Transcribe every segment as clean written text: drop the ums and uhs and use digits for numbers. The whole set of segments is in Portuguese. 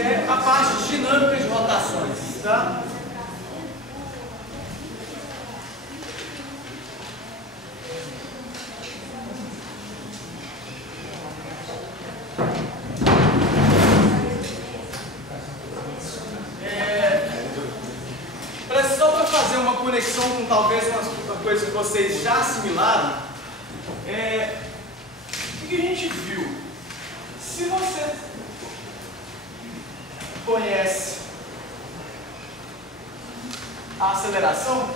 que é a parte dinâmica de rotações, tá? Só para fazer uma conexão com talvez uma coisa que vocês já assimilaram, o que a gente viu? Se você conhece a aceleração,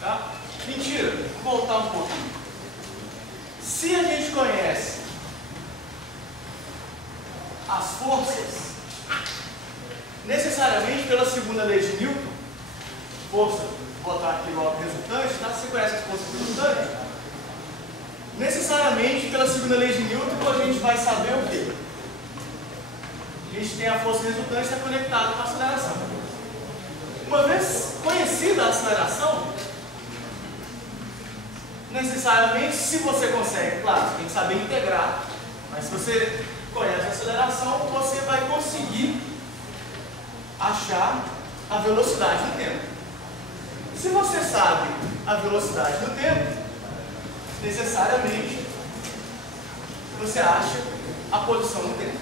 tá? Mentira, vou voltar um pouquinho. Se a gente conhece as forças, necessariamente pela segunda lei de Newton, força, vou botar aqui logo resultante, tá? Você conhece as forças resultantes? Necessariamente pela segunda lei de Newton a gente vai saber o quê? A gente tem a força resultante está conectada com a aceleração. Uma vez conhecida a aceleração, necessariamente, se você consegue, claro, você tem que saber integrar, mas se você conhece a aceleração, você vai conseguir achar a velocidade do tempo. Se você sabe a velocidade do tempo, necessariamente você acha a posição do tempo.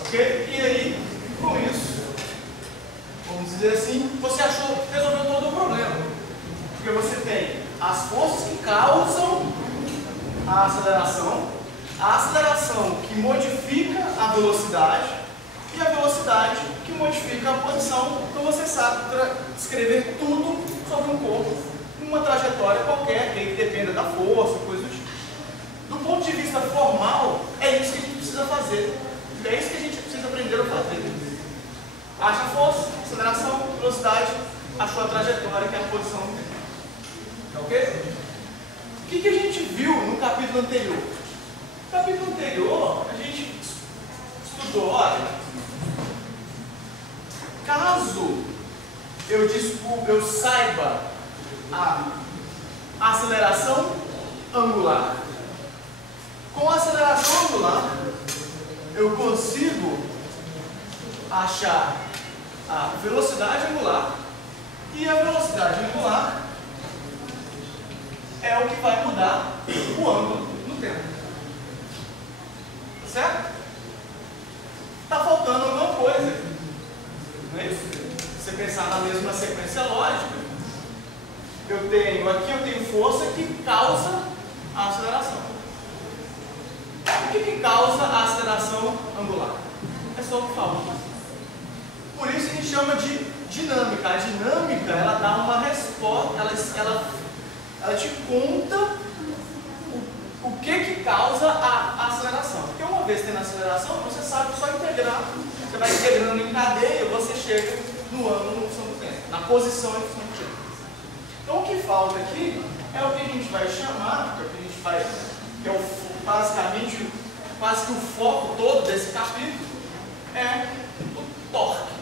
Ok? E aí, com isso, vamos dizer assim, você resolveu todo o problema. Porque você tem as forças que causam a aceleração que modifica a velocidade e a velocidade que modifica a posição. Então você sabe descrever tudo sobre um corpo, uma trajetória qualquer, que dependa da força, coisa do tipo. Do ponto de vista formal, é isso que a gente precisa fazer. É isso que a gente precisa aprender a fazer. Acha a força, aceleração, velocidade, achou a trajetória, que é a posição do tempo. Tá ok? O que a gente viu no capítulo anterior? No capítulo anterior, a gente estudou, olha, caso eu saiba a aceleração angular, com a aceleração angular, eu consigo achar a velocidade angular, e a velocidade angular é o que vai mudar o ângulo no tempo. Certo? Está faltando alguma coisa. Não é isso? Se você pensar na mesma sequência lógica, aqui eu tenho força que causa a aceleração. O que causa a aceleração angular? É só o que fala. Por isso a gente chama de dinâmica. A dinâmica, ela dá uma resposta, ela te conta o que causa a aceleração. Porque uma vez tendo a aceleração, você sabe só integrar. Você vai integrando em cadeia, você chega no ângulo em função do tempo, na posição em função do tempo. Então o que falta aqui é o que a gente vai chamar, que é basicamente quase que o foco todo desse capítulo, é o torque.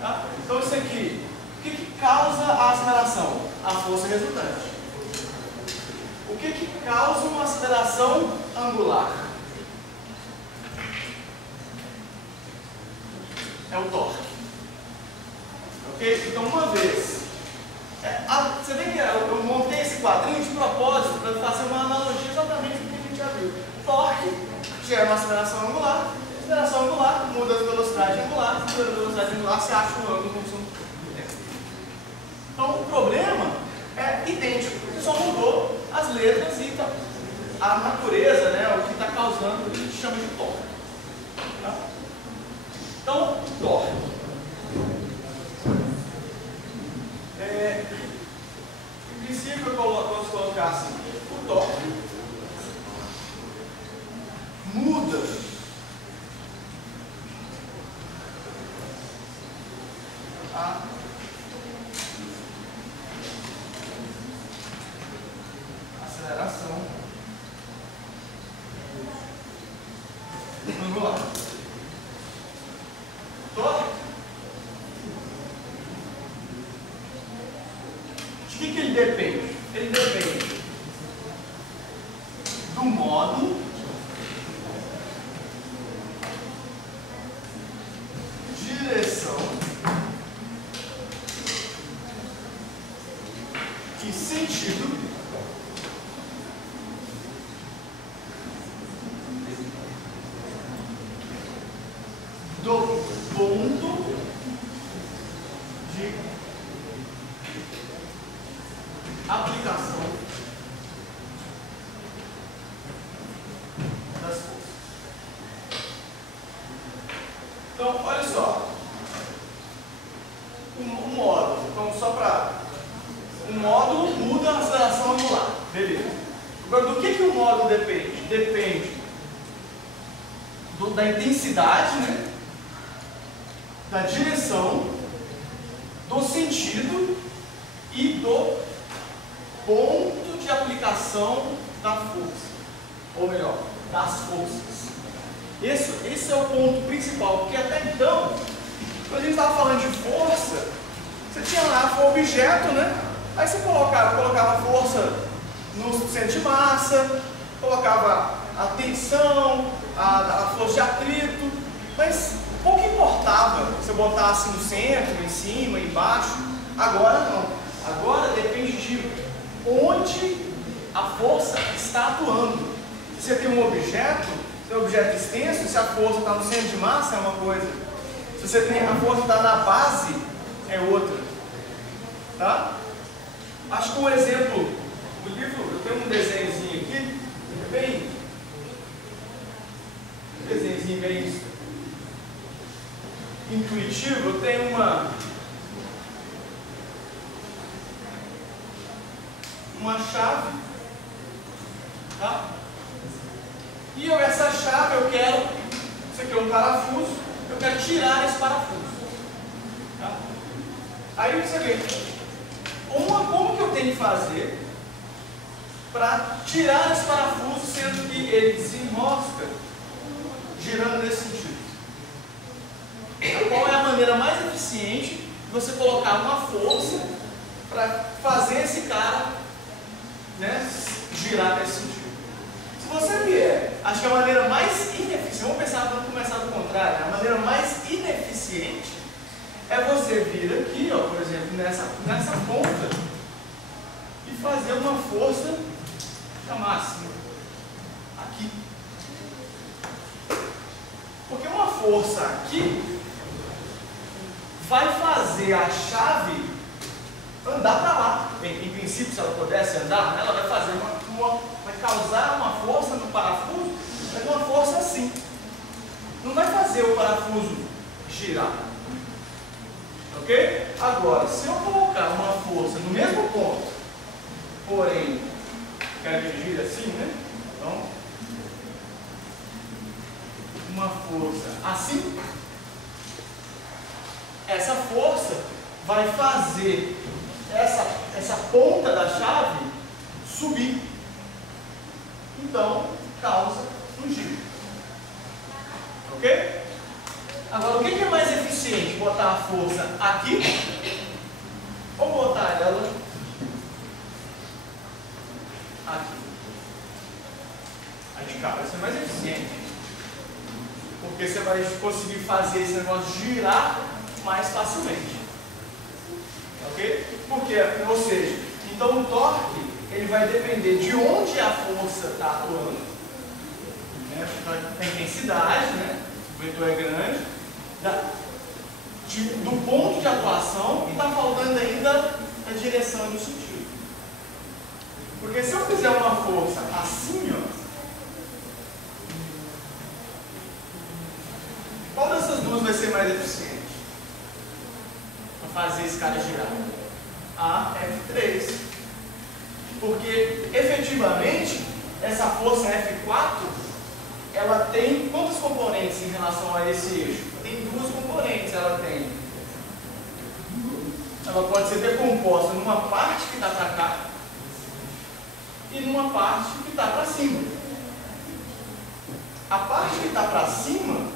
Tá? Então isso aqui, o que causa a aceleração? A força resultante. O que causa uma aceleração angular? É o torque. Ok? Então uma vez, você vê que eu montei esse quadrinho de propósito para fazer uma analogia exatamente com o que a gente já viu. Torque gera uma aceleração angular. Aceleração angular muda a velocidade angular. Muda a velocidade angular, você acha um ângulo como do tempo. Então o problema é idêntico. Você só mudou as letras e a natureza, né, o que está causando, a gente chama de torque. Tá? Então, torque. Em princípio, eu posso colocar assim: o torque muda a aceleração angular. Torque, de que ele depende? Ele depende do módulo do ponto de aplicação das forças. Então, olha só. O módulo, então só para... O módulo muda a aceleração angular. Beleza. Agora, do que o módulo depende? Depende da intensidade, né? Da direção, do sentido e do ponto de aplicação da força. Ou melhor, das forças. Esse é o ponto principal, porque até então, quando a gente estava falando de força, você tinha lá o objeto, né? Aí você colocava força no centro de massa, colocava a tensão, a força de atrito, mas pouco importava se você botasse no centro, em cima, embaixo. Agora não. Agora depende de onde a força está atuando. Se você tem um objeto extenso, se a força está no centro de massa, é uma coisa. Se você tem a força está na base, é outra. Tá? Acho que um exemplo do livro, eu tenho um desenhozinho aqui, um desenhozinho bem intuitivo. Eu tenho uma chave, tá? E essa chave eu quero, isso aqui é um parafuso, eu quero tirar esse parafuso. Tá? Aí você vê, como que eu tenho que fazer para tirar esse parafuso, sendo que ele desenrosca girando nesse sentido? Qual é a maneira mais eficiente de você colocar uma força para fazer esse cara, né, girar nesse sentido? Se você vier, acho que a maneira mais ineficiente, vamos começar do contrário, a maneira mais ineficiente é você vir aqui, ó, por exemplo, nessa ponta e fazer uma força máxima aqui. Porque uma força aqui vai fazer a chave andar para lá. Em princípio, se ela pudesse andar, ela vai fazer vai causar uma força no parafuso, mas uma força assim. Não vai fazer o parafuso girar. Ok? Agora, se eu colocar uma força no mesmo ponto, porém, quero que gire assim, né? Então, uma força assim, essa força vai fazer essa ponta da chave subir. Então, causa um giro. Ok? Agora, o que é mais eficiente? Botar a força aqui ou botar ela aqui? Aí de cá vai ser mais eficiente, porque você vai conseguir fazer esse negócio girar mais facilmente. Ok? Porque, ou seja, então o torque ele vai depender de onde a força está atuando, né? Da intensidade, né? O vetor é grande, do ponto de atuação, e está faltando ainda a direção e o sentido. Porque se eu fizer uma força assim, ó, qual dessas duas vai ser mais eficiente para fazer esse cara girar? A F3. Porque efetivamente essa força F4 ela tem quantos componentes em relação a esse eixo? Tem duas componentes. Ela pode ser decomposta numa parte que está para cá e numa parte que está para cima. A parte que está para cima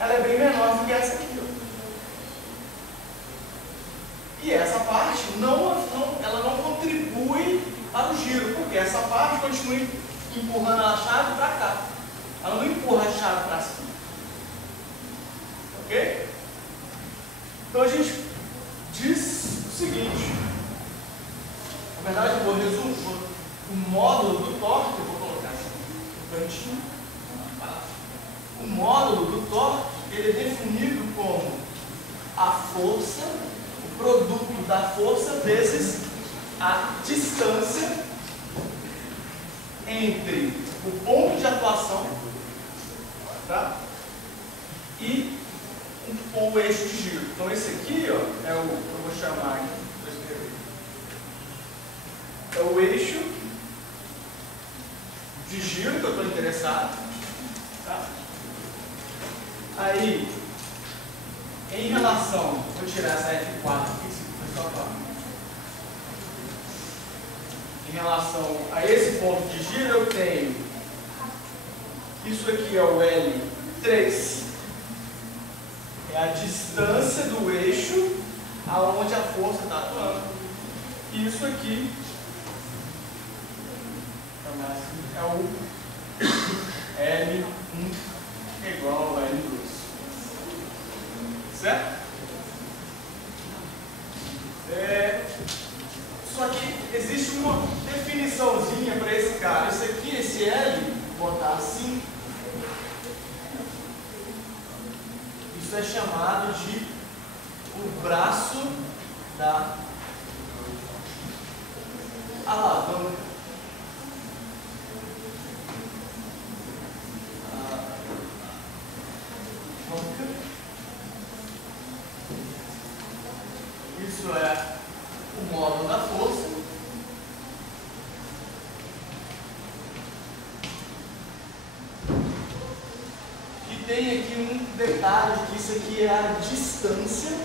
ela é bem menor do que essa aqui. E essa parte ela não contribui para o giro, porque essa parte continua empurrando a chave para cá. Ela não empurra a chave para cima. Ok? Então a gente diz o seguinte. Na verdade, eu vou resumir o módulo do torque, eu vou colocar assim, no cantinho. O módulo do torque ele é definido como a força, o produto da força vezes a distância entre o ponto de atuação, tá? E o eixo de giro. Então esse aqui, ó, é o, eu vou chamar aqui, vou escrever. É o eixo de giro que eu estou interessado, tá? Aí, em relação, vou tirar essa F4 aqui, foi só para. Em relação a esse ponto de giro, eu tenho isso aqui é o L3, é a distância do eixo aonde a força está atuando. E isso aqui é o L1 igual ao L2. Certo? Só que existe uma definiçãozinha para esse cara. Esse aqui, esse L, vou botar assim. Isso é chamado de o braço da alavanca. Isso é o módulo da força. E tem aqui um detalhe, que isso aqui é a distância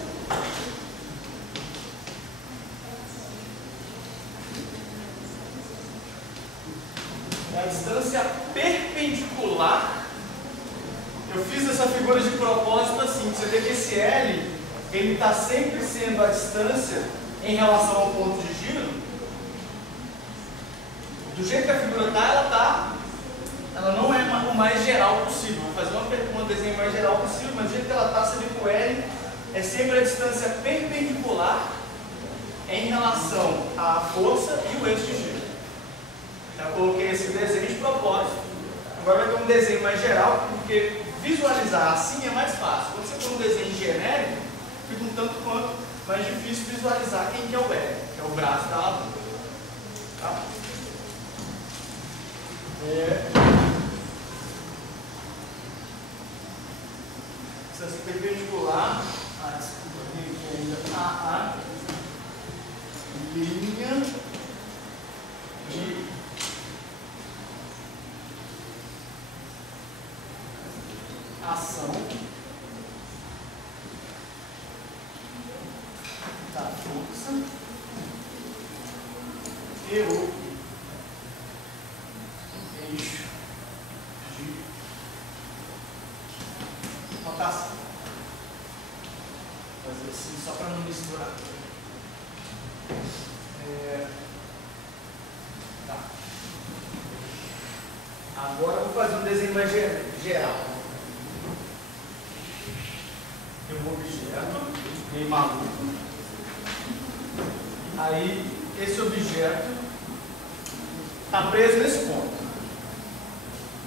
perpendicular. Eu fiz essa figura de propósito assim, você vê que esse L ele está sempre sendo a distância em relação ao ponto de giro. Do jeito que a figura está, ela não é o mais geral possível. Vou fazer um desenho mais geral possível, mas do jeito que ela está, você vê que o L é sempre a distância perpendicular em relação à força e o eixo de giro. Já coloquei esse desenho de propósito. Agora vai ter um desenho mais geral, porque visualizar assim é mais fácil. Quando você for um desenho genérico, fica um tanto quanto mais difícil visualizar quem que é o L, que é o braço da alavanca. Tá? Distância perpendicular, desculpa, aqui ainda a linha de ação da força e o eixo de rotação. Vou fazer assim só para não misturar. Tá. Agora eu vou fazer um desenho mais geral. Tem um objeto meio maluco. Aí esse objeto está preso nesse ponto.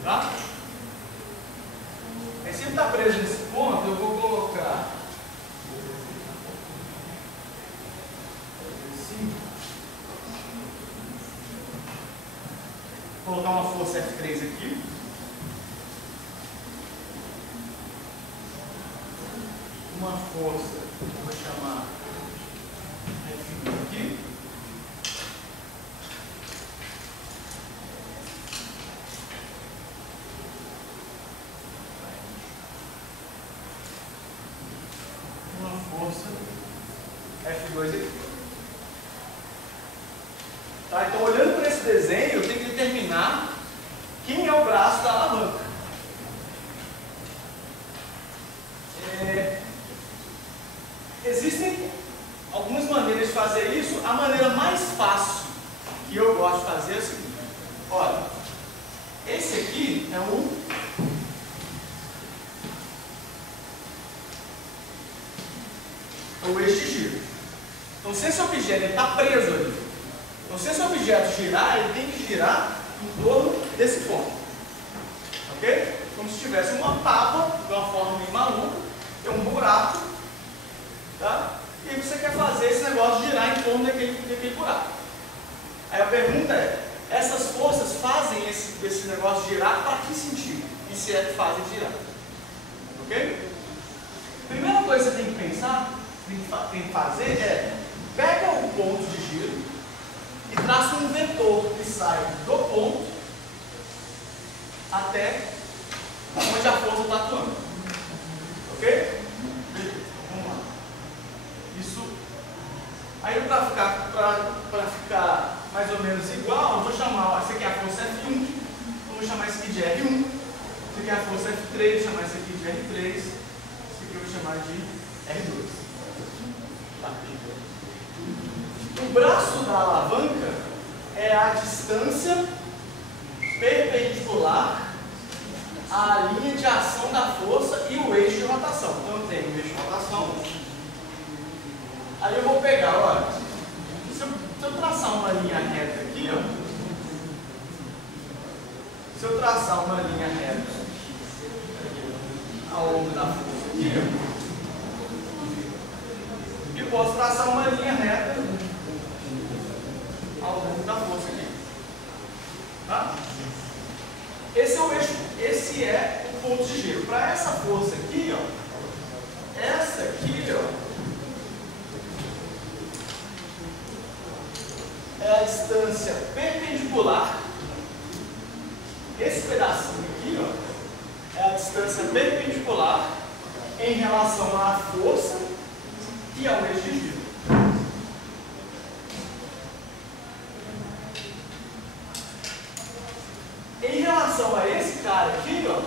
Tá? Aí se ele está preso nesse ponto, eu vou colocar assim. Vou colocar uma força F3 aqui. Uma força, vou chamar F1 aqui. Uma força F2 aqui. Tá, então, olhando para esse desenho, eu tenho que determinar quem é o braço da alavanca. Existem algumas maneiras de fazer isso. A maneira mais fácil que eu gosto de fazer é o seguinte: olha, esse aqui é o eixo de giro. Então, se esse objeto está preso ali, então se esse objeto girar, ele tem que girar em torno desse ponto. Ok? Como se tivesse uma tábua, de uma forma meio maluca, tem um buraco, tá? E aí você quer fazer esse negócio girar em torno daquele buraco. Aí a pergunta é, essas forças fazem esse negócio girar para que sentido? E se é que fazem girar? Ok? Primeira coisa que você tem que pensar, tem que fazer é, pega o ponto de giro e traça um vetor que sai do ponto até onde a força está atuando. Ok? Vamos lá. Isso. Aí para ficar mais ou menos igual, eu vou chamar, essa aqui é a força F1, eu vou chamar isso aqui de R1, essa aqui é a força F3, vou chamar isso aqui de R3, isso aqui eu vou chamar de R2. Tá. O braço da alavanca é a distância perpendicular à linha de ação da força e o eixo de rotação. Então eu tenho o eixo de rotação. Aí eu vou pegar, olha, se eu traçar uma linha reta aqui, ó, se eu traçar uma linha reta ao longo da força aqui, ó, eu posso traçar uma linha reta ao longo da força aqui. Tá? Esse é o eixo, esse é o ponto de giro. Para essa força aqui, ó, essa aqui, ó, é a distância perpendicular. Esse pedacinho aqui, ó, é a distância perpendicular em relação à força e ao eixo de giro. Em relação a esse cara aqui, ó,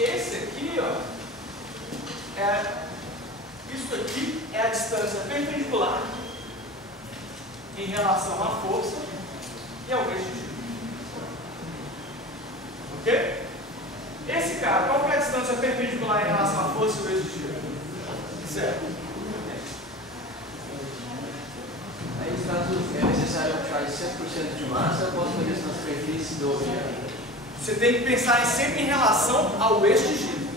esse aqui, ó, isso aqui é a distância perpendicular em relação à força e ao eixo de giro. Ok? Esse cara, qual que é a distância perpendicular em relação à força e ao eixo de giro? Certo. Aí, caso é necessário achar 100% de massa, eu posso fazer isso na superfície do objeto. Você tem que pensar sempre em relação ao eixo de giro.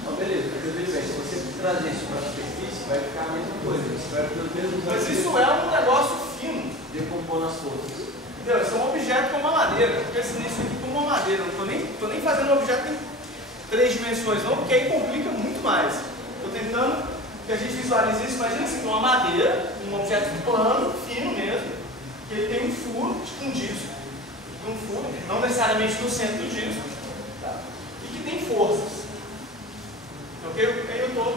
Então, beleza, mas eu vejo bem, se você trazer isso para a superfície, vai ficar a mesma coisa. Você vai ter os mesmos. Mas isso é um negócio fino. Decompor nas forças. Entendeu? Isso é um objeto com uma madeira. Eu pensei nisso aqui com uma madeira. Não estou nem fazendo um objeto em 3 dimensões, não, porque aí complica muito mais. Estou tentando que a gente visualize isso. Imagina assim, uma madeira, um objeto plano, fino mesmo, que ele tem um furo, tipo um disco, um furo, não necessariamente no centro do disco, tá? E que tem forças. Então,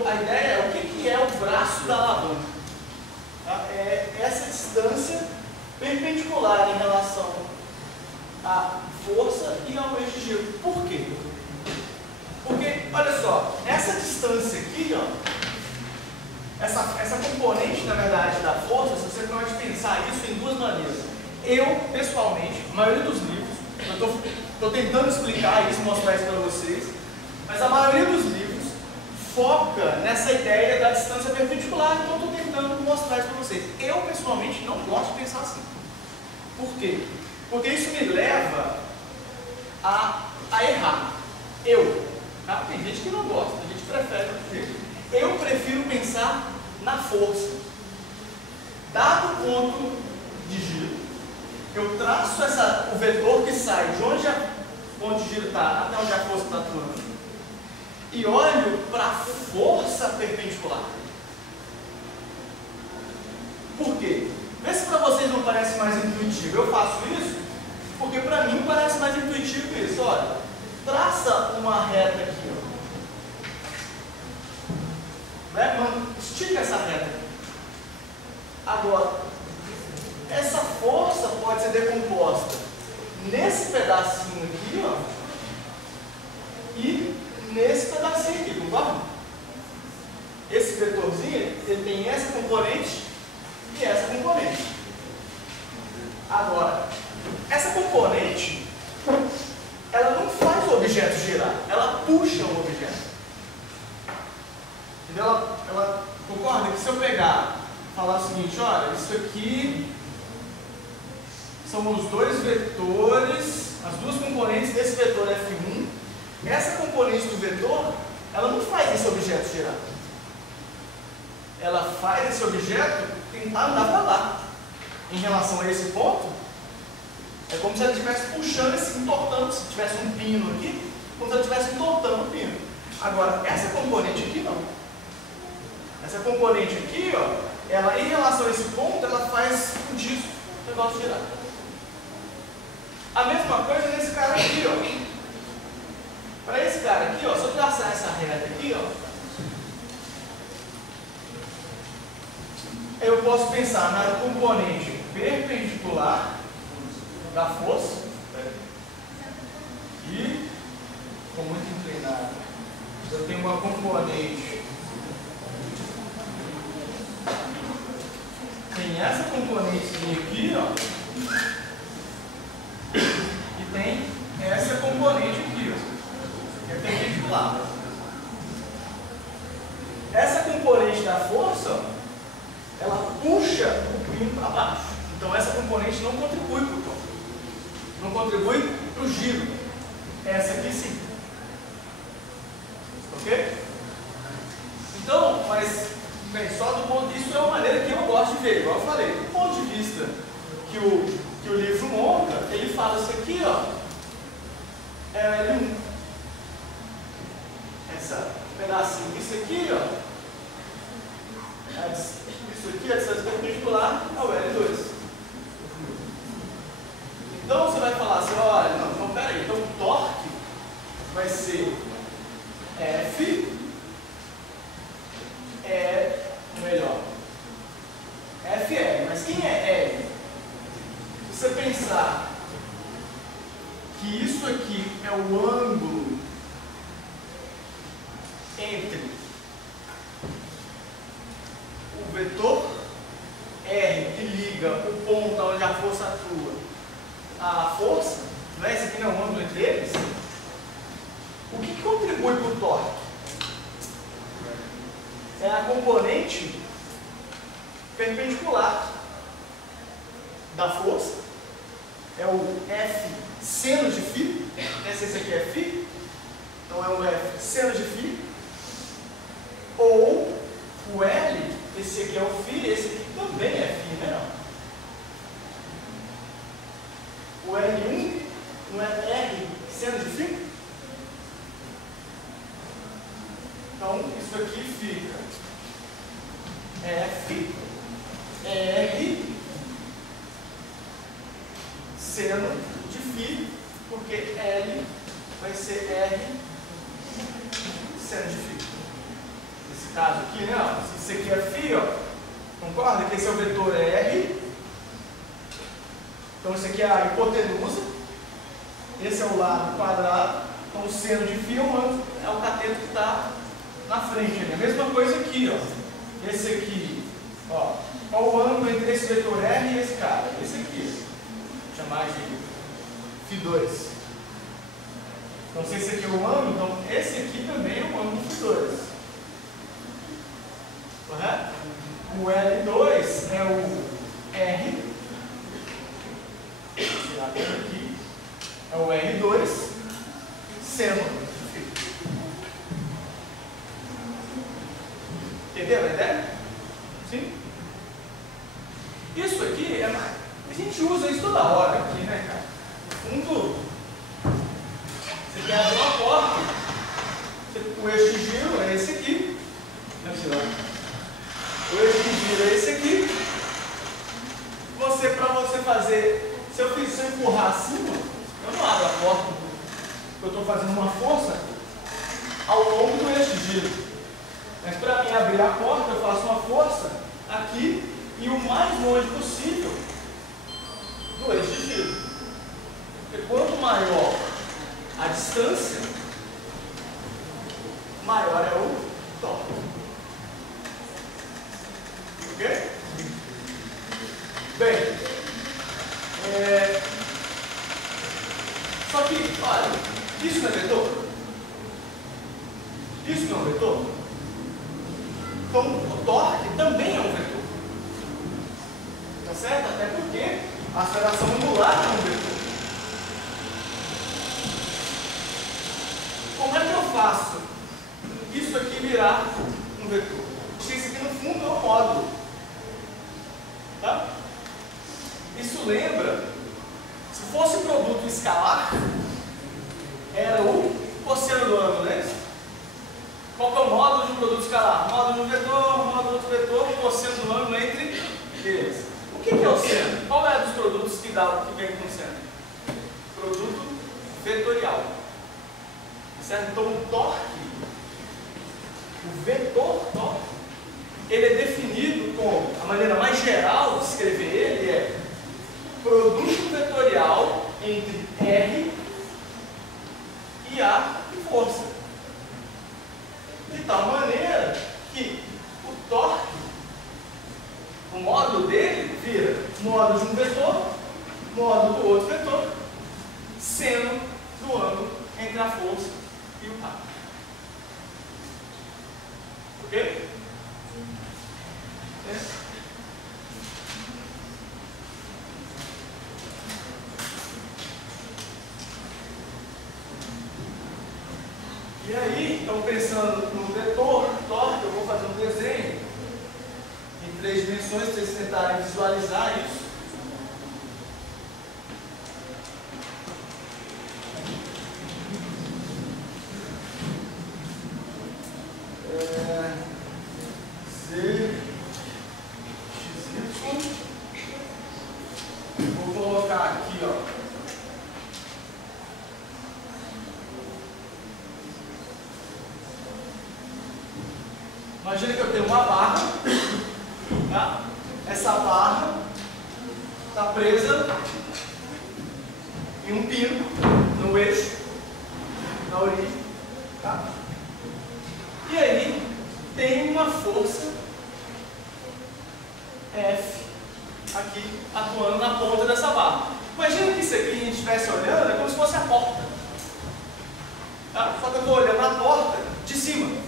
a ideia é o que é o braço da alavanca. Tá? É essa distância perpendicular em relação à força e ao eixo de giro. Por quê? Porque, olha só, essa distância aqui, ó, essa componente, na verdade, da força, você pode pensar isso em duas maneiras. Eu, pessoalmente, a maioria dos livros, eu estou tentando explicar isso, mostrar isso para vocês, mas a maioria dos livros foca nessa ideia da distância perpendicular, então eu estou tentando mostrar isso para vocês. Eu, pessoalmente, não gosto de pensar assim. Por quê? Porque isso me leva a errar. Tá? Tem gente que não gosta, tem gente que prefere outro jeito. Eu prefiro pensar na força. Dado o ponto de giro, eu traço o vetor que sai de onde o ponto de giro está até onde a força está atuando e olho para a força perpendicular. Por quê? Vê se para vocês não parece mais intuitivo. Eu faço isso porque para mim parece mais intuitivo isso. Olha, traça uma reta aqui, ó. Estica essa reta. Agora, essa força pode ser decomposta nesse pedacinho aqui, ó, e nesse pedacinho aqui, concorda? Esse vetorzinho, ele tem essa componente e essa componente. Agora, essa componente, ela não faz o objeto girar, ela puxa o objeto. Entendeu? Ela concorda que se eu pegar, falar o seguinte, olha, isso aqui são os dois vetores, as duas componentes desse vetor F1, essa componente do vetor, ela não faz esse objeto girar. Ela faz esse objeto tentar andar para lá. Em relação a esse ponto, é como se ela estivesse puxando esse, entortando, se tivesse um pino aqui, como se ela estivesse entortando o pino. Agora, essa componente aqui não. Essa componente aqui, ó, ela em relação a esse ponto, ela faz o disco, o negócio girar. A mesma coisa nesse cara aqui, ó. Para esse cara aqui, ó, se eu traçar essa reta aqui, ó, eu posso pensar na componente perpendicular da força e, ficou muito inclinado, eu tenho uma componente, tem essa componentezinha aqui, ó, e tem essa componente aqui, ó, que é perpendicular. Essa componente da força, ó, ela puxa o pino para baixo. Então essa componente não contribui para o tom. Não contribui para o giro. Essa aqui sim. Ok? Então, mas, bem, só do ponto de vista, é uma maneira que eu gosto de ver, igual eu falei. Do ponto de vista que o livro monta, ele fala isso aqui, ó, é L1. Essa pedacinho, isso aqui, ó, isso aqui, a distância perpendicular ao L2. Então você vai falar assim, olha, não, peraí, então o torque vai ser F, melhor, FL, mas quem é L? Se você pensar que isso aqui é o ângulo entre o vetor R que liga o ponto onde a força atua à força, né? Esse aqui não é o ângulo entre eles. O que contribui para o torque? É a componente perpendicular da força, é o F seno de φ, esse aqui é φ, então é o F seno de φ, ou o L, esse aqui é o φ, esse aqui também é φ, né? O L1 não é R seno de φ? Então, isso aqui fica F, R, seno de φ, porque L vai ser R, seno de φ. Nesse caso aqui, né? Isso aqui é φ, ó. Concorda que esse é o vetor R. Então, isso aqui é a hipotenusa. Esse é o lado quadrado. Então, o seno de φ é o cateto que está na frente. A mesma coisa aqui, ó. Esse aqui, ó. Qual o ângulo entre esse vetor R e esse cara? Esse aqui. Vou chamar de φ2. Então, se esse aqui é o ângulo, então esse aqui também é o ângulo φ2. Correto? O L2 é o R. Vou tirar aqui. É o R2 seno de φ. Entendeu a ideia? Sim? Isso aqui é mais. A gente usa isso toda hora aqui, né, cara? No fundo, você quer abrir uma porta, o eixo de giro é esse aqui. O eixo de giro é esse aqui. Para você fazer, se eu empurrar acima, eu não abro a porta, eu estou fazendo uma força ao longo do eixo de giro. Mas para mim abrir a porta, eu faço uma força aqui e o mais longe possível do eixo de giro. Porque quanto maior a distância, maior é o torque. Ok? Bem, só que, olha, isso não é vetor? Isso não é um vetor? Então, o torque também é um vetor. Tá certo? Até porque a aceleração angular é um vetor. faço isso aqui virar um vetor? Isso aqui no fundo é um módulo. Tá? Isso lembra, se fosse produto escalar, era o cosseno do ângulo, não é isso? Qual que é o módulo de um produto escalar? Módulo de um vetor, módulo de outro vetor, cosseno do ângulo entre eles. O que é o seno? Qual é dos produtos que vem com seno? Produto vetorial. Certo? Então o torque, o vetor torque, ele é definido como, a maneira mais geral de escrever ele é produto vetorial entre R e A e força. De tal maneira que o torque, o módulo dele vira módulo de um vetor, módulo do outro vetor, seno do ângulo entre a força e o A. Ok? E aí, então pensando no vetor, torque, eu vou fazer um desenho em 3 dimensões para vocês tentarem visualizar isso. Vou colocar aqui, ó. Imagina que eu tenho uma barra, tá? Essa barra está presa em um pino, no eixo, na origem, tá? E aí tem uma força F aqui atuando na ponta dessa barra. Imagina que isso aqui a gente estivesse olhando, é como se fosse a porta, tá? Só que eu estou olhando a porta de cima.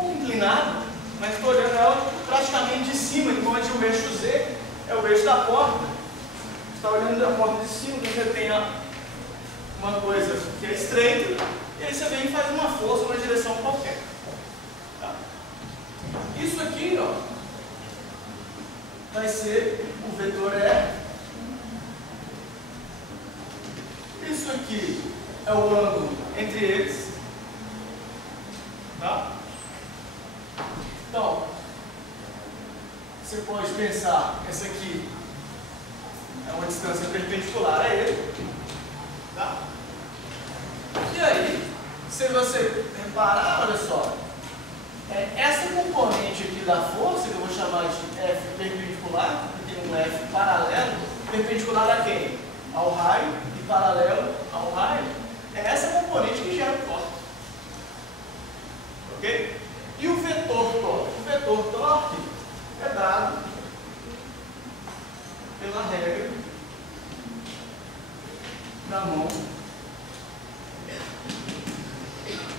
Inclinado, mas estou olhando ela praticamente de cima, enquanto o eixo Z é o eixo da porta. Você está olhando da porta de cima, você tem uma coisa que é estreita, e aí você vem e faz uma força numa direção qualquer. Tá? Isso aqui, ó, vai ser o vetor E. Isso aqui é o ângulo entre eles. Tá? Então, você pode pensar, essa aqui é uma distância perpendicular a ele, tá? E aí, se você reparar, olha só, essa componente aqui da força, que eu vou chamar de F perpendicular, que tem um F paralelo, perpendicular a quem? Ao raio, e paralelo ao raio, é essa componente que gera o torque. Ok? E o vetor torque? O vetor torque é dado pela regra da mão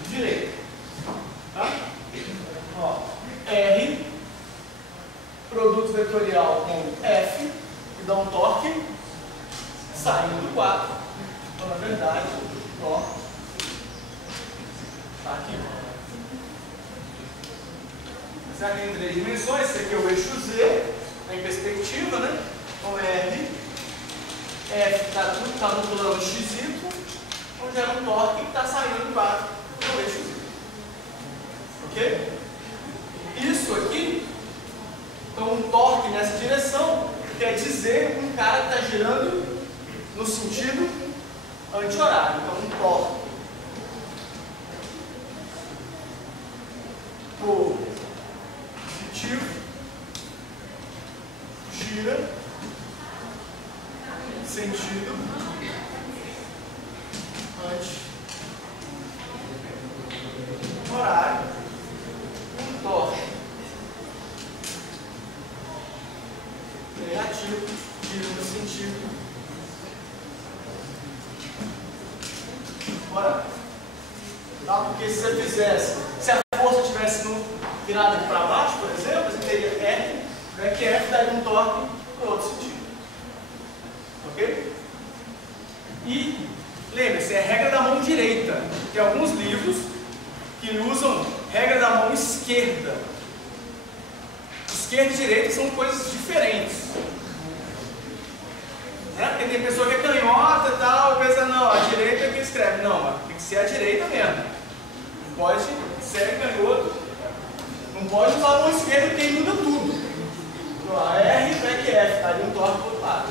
direita. Tá? Ó, R, produto vetorial com F, que dá um torque saindo do quadro. Então, na verdade, o torque está aqui. Será que em 3 dimensões? Esse aqui é o eixo Z, em perspectiva, né? Então R, F está no plano XY, onde é um torque que está saindo do quadro do eixo Z. Ok? Isso aqui, então um torque nessa direção, quer dizer um cara que está girando no sentido anti-horário. Então um torque positivo gira sentido anti-horário. Um torque negativo gira no sentido horário. Tá? Porque se você fizesse, se a força estivesse virada para baixo, por exemplo, você teria R, que F daria um torque no outro sentido. Ok? E lembre-se, é a regra da mão direita. direita. Tem alguns livros que usam regra da mão esquerda. Esquerda e direita são coisas diferentes. Né? Porque tem pessoa que é canhota e tal, pensa, não, a direita é que escreve. Não, mas tem que ser a direita mesmo. Não pode ser canhoto. Não pode usar a mão esquerda porque aí muda tudo. Então, a R, back F, ali um torque para o outro lado.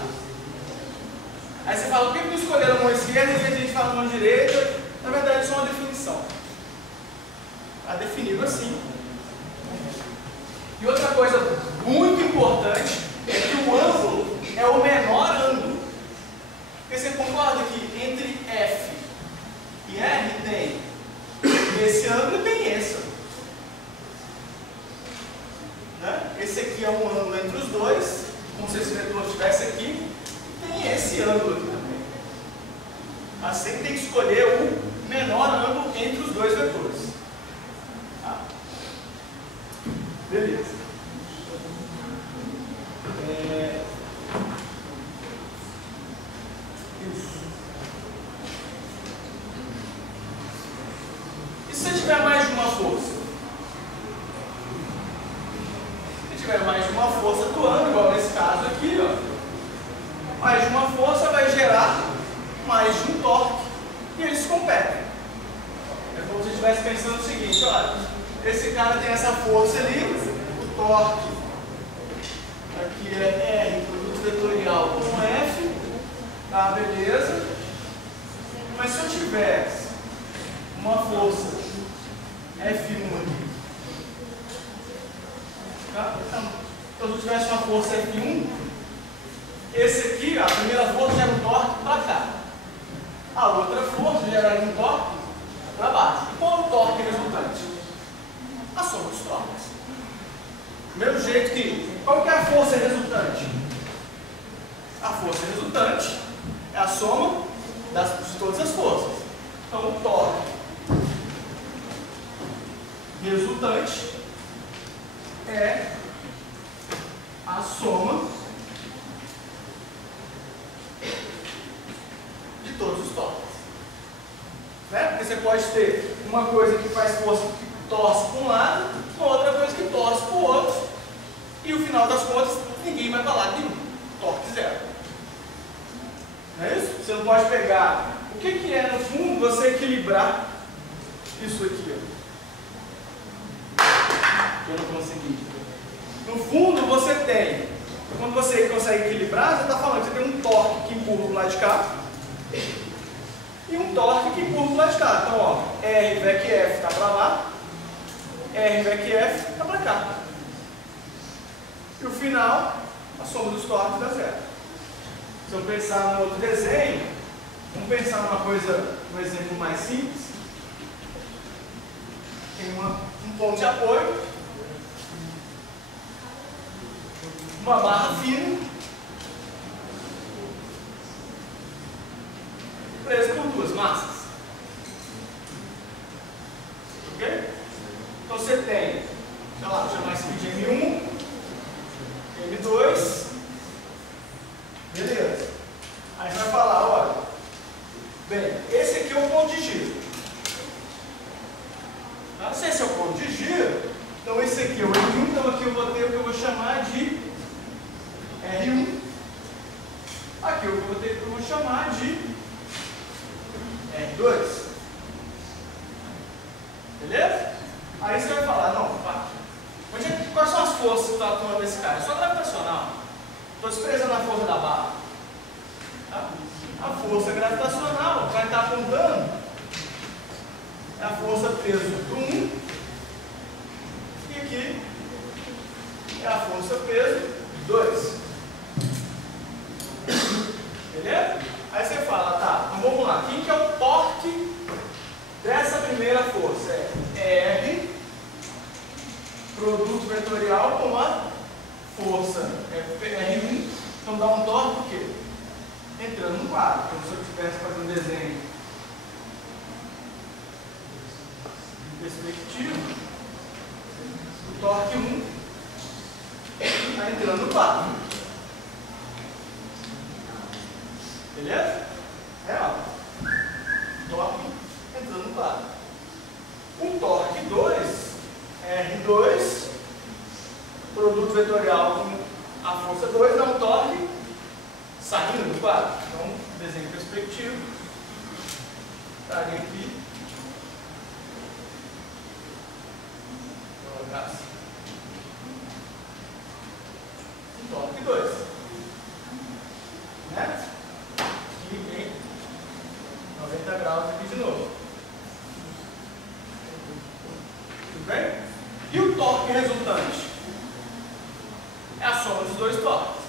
Aí você fala, por que não escolheram a mão esquerda e a gente fala a mão direita? Na verdade, isso é uma definição. Está definido assim. E outra coisa muito importante é que o ângulo é o menor ângulo. Porque você concorda que entre F e R tem esse ângulo e tem esse. Né? Esse aqui é um ângulo entre os dois, como se esse vetor estivesse aqui. Tem esse ângulo aqui também. Assim tem que escolher o menor ângulo entre os dois vetores. Tá? Beleza. Isso. E se você tiver mais de uma força? Se tiver mais de uma força atuando, igual nesse caso aqui, ó, mais de uma força vai gerar mais de um torque e eles competem. É como se você estivesse pensando o seguinte, olha, esse cara tem essa força ali, o torque aqui é R, produto vetorial com F, tá, beleza? Mas se eu tivesse uma força F1 aqui, tá? Então, se eu tivesse uma força F1, esse aqui, a primeira força gera um torque para cá. A outra força geraria um torque para baixo. E qual é o torque resultante? A soma dos torques. Do mesmo jeito que, qual que é a força resultante? A força resultante é a soma de todas as forças. Então, o torque resultante é a soma de todos os torques. Né? Porque você pode ter uma coisa que faz força que torce para um lado, uma outra coisa que torce para o outro, e no final das contas ninguém vai falar de torque zero. Não é isso? Você não pode pegar. O que é, no fundo, você equilibrar isso aqui? Ó? Eu não consegui. No fundo, você tem, quando você consegue equilibrar, você está falando que você tem um torque que empurra para o lado de cá e um torque que empurra para o lado de cá. Então, ó, R VEC F está para lá, R VEC F está para cá. E o final, a soma dos torques dá zero. Se eu pensar no outro desenho, vamos pensar numa coisa, um exemplo mais simples. Tem um ponto de apoio, uma barra fina, presa por duas massas. Ok? Então você tem, sei lá, vou chamar isso aqui de M1, M2, beleza. Aí você vai falar, olha, bem, esse aqui é o ponto de giro. Tá? Se esse é o ponto de giro, então esse aqui é o M1, então aqui eu vou ter o que eu vou chamar de R1. Aqui eu vou ter o que eu vou chamar de R2. Beleza? Aí você vai falar, não, pá, quais são as forças que estão atuando nesse cara? É só gravitacional. Estou desprezando a força da barra. Tá? A força gravitacional vai estar apontando é a força peso do 1 e aqui é a força peso 2. Beleza? Aí você fala, tá, então vamos lá, quem que é o torque dessa primeira força? É R, produto vetorial com a força R1, então dá um torque o quê? Entrando no quadro, como se eu estivesse fazendo um desenho perspectivo, o torque 1 está entrando no quadro. Beleza? É, ó. Torque entrando no quadro. O torque 2, R2, produto vetorial com a força 2, dá um torque saindo do quadro. Então, desenho perspectivo. Estaria aqui. Vou colocar assim. Torque 2. Né? E em 90 graus aqui de novo. Tudo bem? E o torque resultante? É a soma dos dois torques.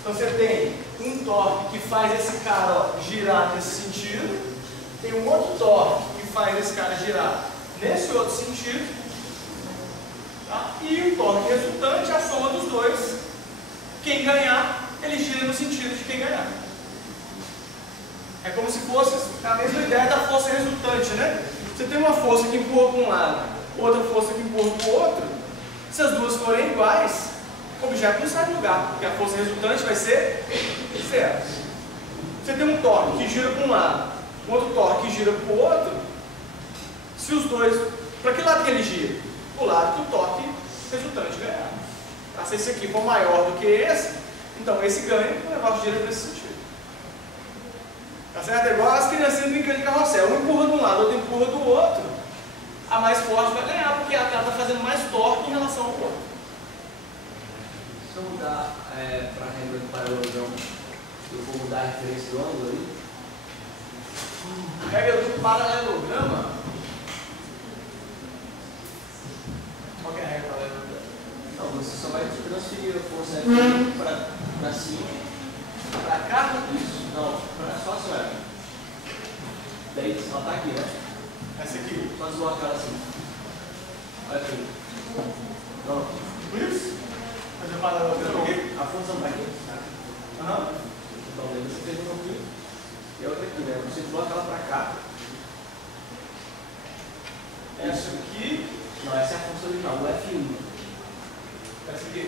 Então você tem um torque que faz esse cara, ó, girar nesse sentido. Tem um outro torque que faz esse cara girar nesse outro sentido. Tá? E o torque resultante é a soma dos dois. Quem ganhar, ele gira no sentido de quem ganhar. É como se fosse a mesma ideia da força resultante, né? Você tem uma força que empurra para um lado, outra força que empurra para o outro. Se as duas forem iguais, o objeto não sai do lugar, porque a força resultante vai ser zero. Você tem um torque que gira para um lado, outro torque que gira para o outro. Se os dois, para que lado que ele gira? O lado que o torque resultante ganhar. Se esse aqui for maior do que esse, então esse ganha, o negócio gira nesse sentido. Tá certo? É igual as criancinhas brincando de carrossel. Um empurra de um lado, outro empurra do outro. A mais forte vai ganhar, porque ela está fazendo mais torque em relação ao outro. Se eu mudar para a regra do paralelogramo, eu vou mudar a referência do ângulo ali? Regra do paralelograma? Qual que é a regra do paralelograma? Não, você só vai transferir a força aqui para cima. Para cá? Isso. Não, só assim, olha. Daí ela está aqui, né? Essa aqui. Só deslocar ela assim. Olha aqui. Não. Isso? Fazer o paralelograma aqui? A função está aqui. Aham. Então, daí você fez uma aqui e a outra aqui, né? Você desloca ela para cá. Essa aqui. Não, essa é a função original, o F1. Essa aqui.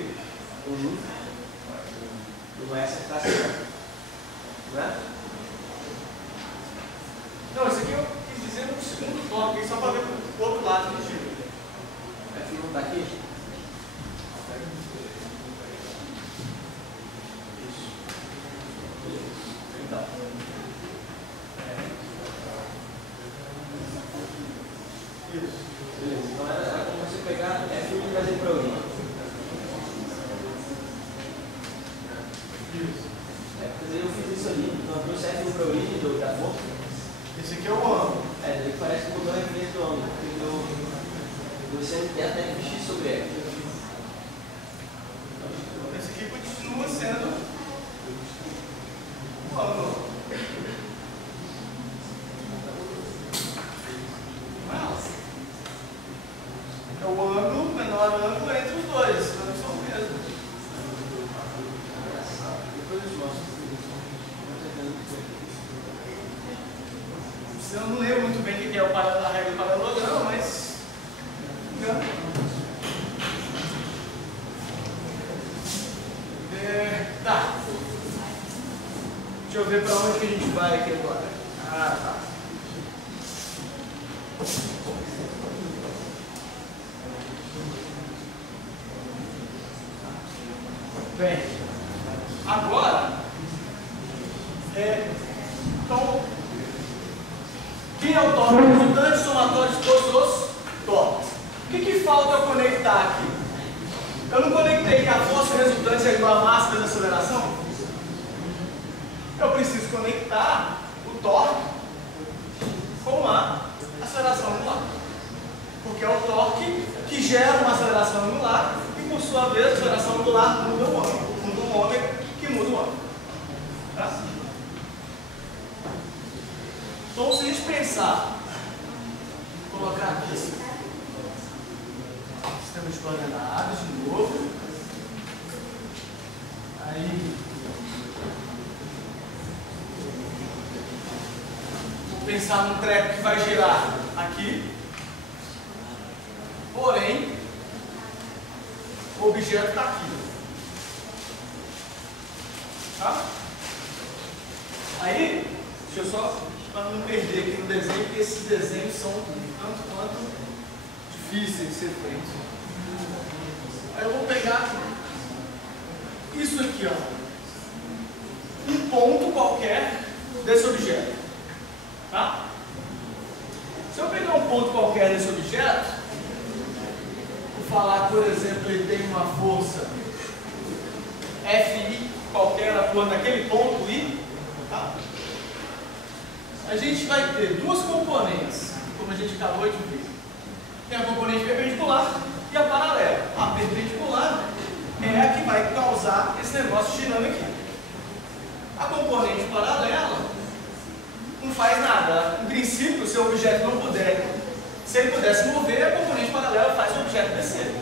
Não é essa que está assim. Não é? Não, esse aqui eu quis dizer no segundo torque, só para ver o outro lado do giro. O F1 está aqui? Isso. Então. Isso. Beleza. Então era como você pegar F1 e trazer para a origem. Isso. Eu fiz isso ali, então eu trouxe F1 para a origem da fonte. Esse aqui é o ângulo. Daí parece que mudou a referência do ângulo, porque você tem até X sobre F. Esse aqui continua sendo o ângulo. É o ângulo, menor ângulo entre os dois. Não são o mesmo. Depois eu te mostro. Eu não lembro muito bem o que é a regra do paralelogramo, mas. Tá. Deixa eu ver para onde que a gente vai aqui agora. Ah, tá. Bem, agora, então, quem é o torque resultante somatório de todos os torques? O que falta eu conectar aqui? Eu não conectei que a força resultante é igual à massa vezes a aceleração? Eu preciso conectar o torque com a aceleração angular. Porque é o torque que gera uma aceleração angular e, por sua vez, a aceleração angular muda o ângulo. Muda o ômega que muda o ângulo. Tá? Então, se a gente pensar, vou colocar aqui assim, sistema de coordenadas de novo. Aí, vou pensar num treco que vai girar aqui. Porém, o objeto está aqui. Tá? Aí, deixa eu só para não perder aqui no desenho, porque esses desenhos são tanto quanto difíceis de ser feitos. Aí eu vou pegar isso aqui, ó, um ponto qualquer desse objeto, tá? Se eu pegar um ponto qualquer desse objeto, vou falar, por exemplo, ele tem uma força Fi qualquer atuando naquele ponto I, tá? A gente vai ter duas componentes, como a gente acabou de ver. Tem a componente perpendicular e a paralela. A perpendicular é a que vai causar esse negócio girando aqui. A componente paralela não faz nada. Em princípio, se o objeto não puder, se ele pudesse mover, a componente paralela faz o objeto descer.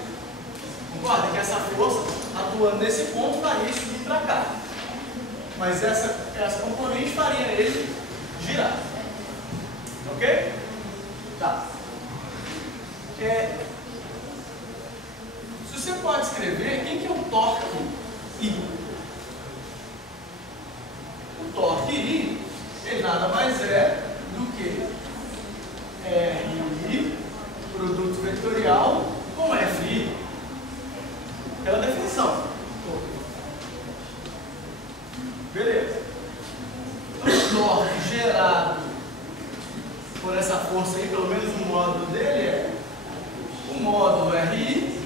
Concorda que essa força atuando nesse ponto faria isso vir para cá. Mas essa componente faria ele girar. Ok? Tá. Se você pode escrever, quem que é o torque I? O torque I, ele nada mais é do que RI, produto vetorial, com FI. Pela definição. Beleza. Então, o torque gerado por essa força aí, pelo menos o módulo dele é o módulo RI,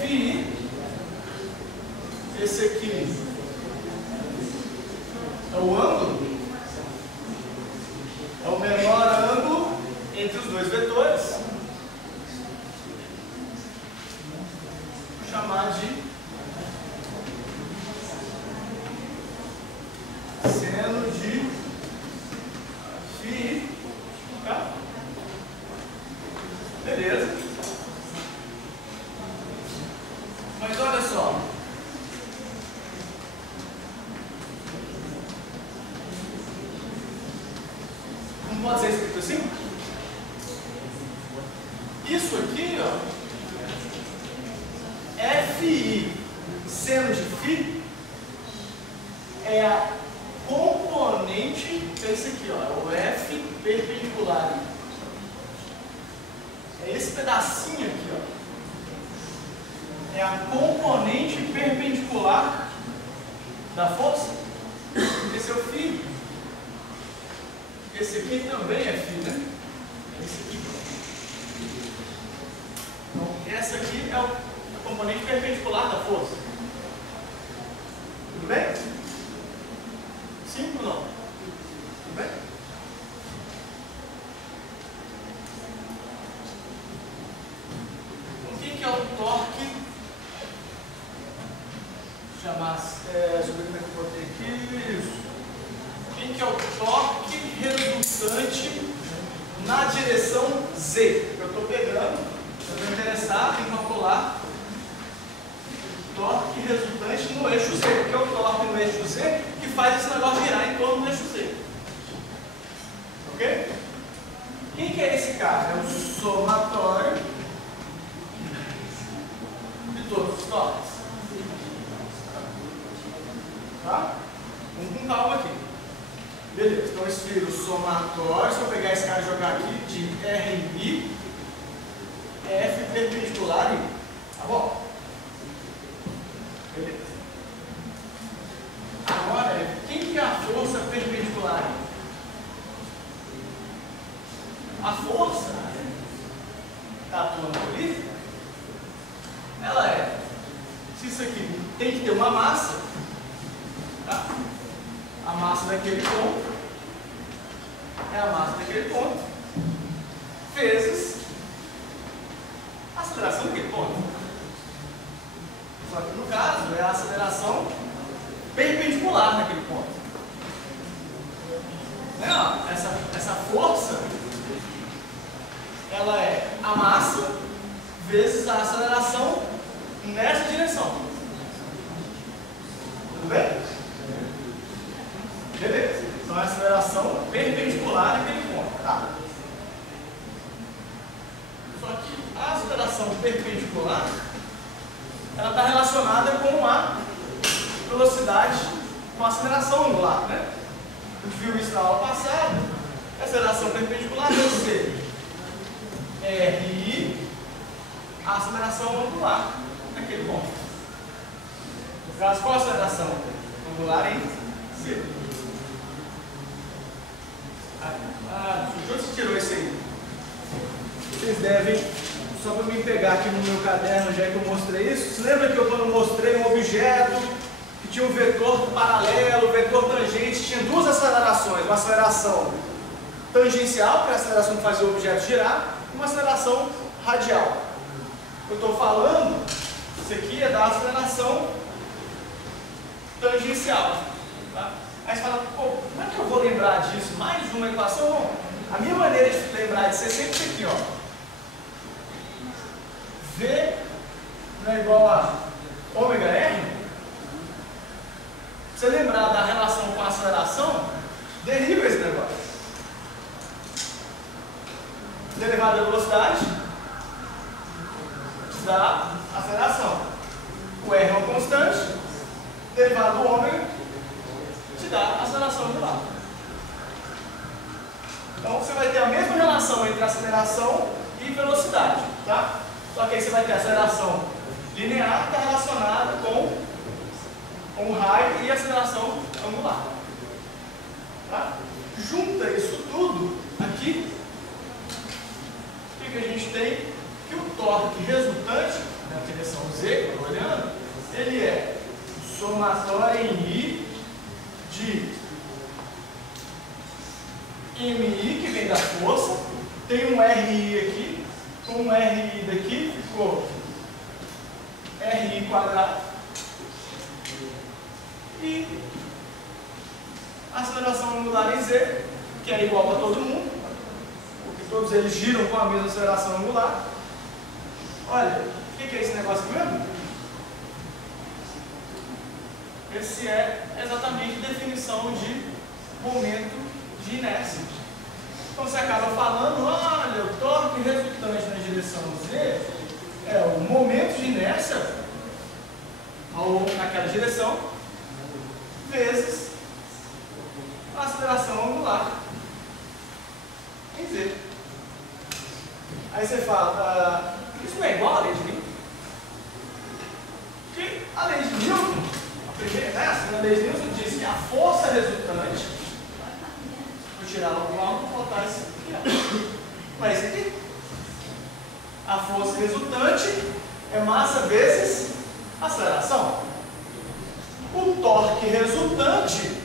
FI, esse aqui é o ângulo, é o menor ângulo entre os dois vetores, vou chamar de seno de Φ, tá? Beleza. Mas olha só. Não pode ser escrito assim? Isso aqui, ó, FI seno de Φ é a componente, é esse aqui, ó, é o F perpendicular. É esse pedacinho aqui, ó. É a componente perpendicular da força. Esse é o Φ. Esse aqui também é Φ, né? Esse aqui. Então, essa aqui é a componente perpendicular da força. Tudo bem? Sim ou não? Tudo bem? O que é o torque? Chamar. Deixa eu ver como é que eu botei aqui. Isso. O que é o torque resultante na direção Z? Eu estou pegando, eu estou interessado em calcular torque resultante no eixo Z, porque é o torque no eixo Z que faz esse negócio girar em torno do eixo Z. Ok? Quem que é esse cara? É o somatório de todos os torques. Tá? Vamos com calma aqui. Beleza, então esse vira o somatório. Se eu pegar esse cara e jogar aqui de RI, F perpendicular I. Tá bom? Beleza. Agora, quem que é a força perpendicular? A força da atuando ali, ela é, se isso aqui tem que ter uma massa, tá? A massa daquele ponto é a massa daquele ponto vezes a aceleração daquele ponto. Só que no caso é a aceleração perpendicular naquele ponto. Né? Essa força, ela é a massa vezes a aceleração nessa direção. Tudo bem? Beleza. Então a aceleração perpendicular naquele ponto. Tá. Só que a aceleração perpendicular, ela está relacionada com a velocidade, com a aceleração angular, né? A gente viu isso na aula passada. A aceleração perpendicular deve ser RI, a aceleração angular naquele ponto. Qual a aceleração angular em C? De onde você tirou isso aí? Vocês devem, só para me pegar aqui no meu caderno, já que eu mostrei isso. Você lembra que eu, quando mostrei um objeto que tinha um vetor paralelo, vetor tangente, tinha duas acelerações, uma aceleração tangencial, que é a aceleração que fazia o objeto girar, e uma aceleração radial. Eu estou falando, isso aqui é da aceleração tangencial. Tá? Aí você fala, pô, como é que eu vou lembrar disso? Mais uma equação? Bom, a minha maneira de lembrar disso é sempre isso aqui, ó. V não é igual a ômega R. Se você lembrar da relação com a aceleração, deriva esse negócio. Derivada da velocidade da aceleração. O R é uma constante, derivado do ômega te dá a aceleração angular. Então você vai ter a mesma relação entre aceleração e velocidade, tá? Só que aí você vai ter a aceleração linear que está relacionada com o raio e a aceleração angular. Tá? Junta isso tudo aqui, o que a gente tem? Que o torque resultante, na direção Z, que eu estou olhando, ele é somatório em I de MI, que vem da força, tem um RI aqui, com um RI daqui ficou RI quadrado, e a aceleração angular em Z, que é igual para todo mundo, porque todos eles giram com a mesma aceleração angular. Olha, o que é esse negócio aqui mesmo? Esse é exatamente a definição de momento de inércia. Então você acaba falando, olha, o torque resultante na direção Z é o momento de inércia naquela direção vezes a aceleração angular em Z. Aí você fala, isso não é igual à lei de Newton? Porque a lei de Newton, a segunda lei de Newton diz que a força resultante, vou tirar logo o alto e botar isso aqui. Mas esse aqui, a força resultante é massa vezes aceleração. O torque resultante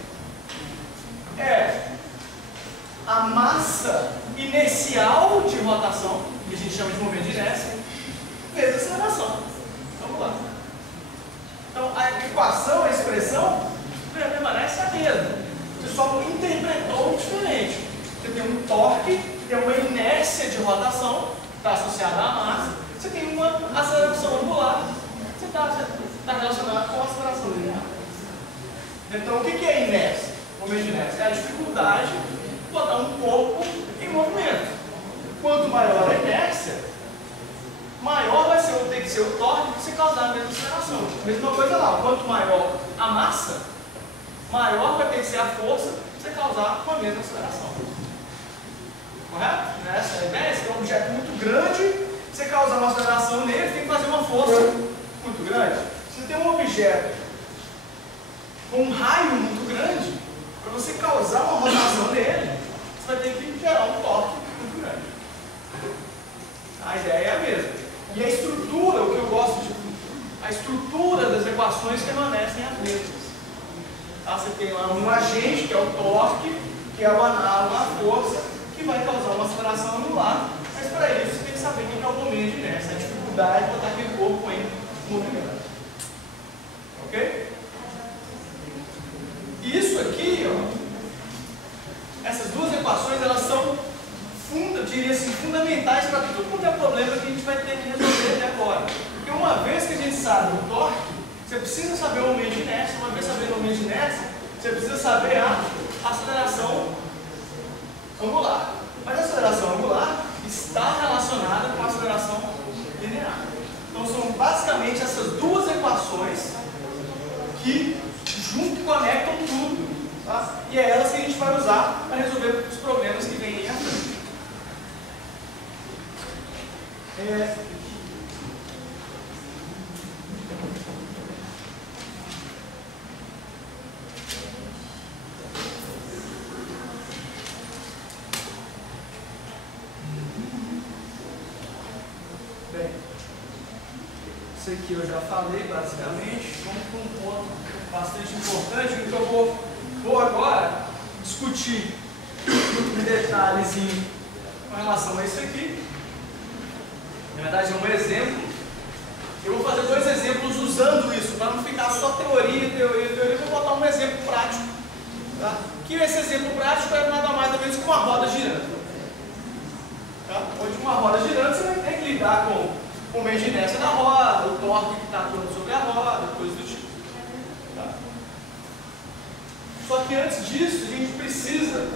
é a massa inercial de rotação, que a gente chama de momento de inércia, vezes a aceleração. Vamos lá. Então, a equação, a expressão, permanece a mesma. Você só interpretou diferente. Você tem um torque, tem uma inércia de rotação, está associada à massa. Você tem uma aceleração angular, você está relacionado com a aceleração linear. Então, o que é inércia? Momento de inércia é a dificuldade de botar um corpo em movimento. Quanto maior a inércia, maior vai ser, tem que ser o torque para você causar a mesma aceleração. Mesma coisa lá, quanto maior a massa, maior vai ter que ser a força para você causar com a mesma aceleração. Correto? Essa é a ideia. Esse é um objeto muito grande, você causar uma aceleração nele, tem que fazer uma força muito grande. Se você tem um objeto com um raio muito grande, para você causar uma rotação nele, você vai ter que gerar um torque muito grande. A ideia é a mesma. E a estrutura, o que eu gosto de... A estrutura das equações permanecem as mesmas. Tá? Você tem lá um agente, que é o torque, que é o análogo à força, que vai causar uma aceleração angular. Mas para isso você tem que saber o que é o momento de inércia, a dificuldade de botar aquele corpo em movimento. Ok? Isso aqui, ó, essas duas equações, elas são, diria assim, fundamentais para tudo quanto é problema que a gente vai ter que resolver até agora. Porque uma vez que a gente sabe o torque, você precisa saber o momento de inércia. Uma vez sabendo o momento de inércia, você precisa saber a aceleração angular. Mas a aceleração angular está relacionada com a aceleração linear. Então são basicamente essas duas equações que junto conectam tudo. Tá? E é elas que a gente vai resolver os problemas que vêm aí à frente. Bem, isso aqui eu já falei basicamente. Vamos para um ponto bastante importante, que eu vou agora discutir em detalhes com relação a isso aqui. Na verdade é um exemplo. Eu vou fazer 2 exemplos usando isso, para não ficar só teoria. Eu vou botar um exemplo prático. Tá? Que esse exemplo prático é nada mais ou menos que uma roda girando. Tá? Onde uma roda girando você vai ter que lidar com uma inércia da roda, o torque que está atuando sobre a roda, coisas do tipo. Tá? Só que antes disso, a gente precisa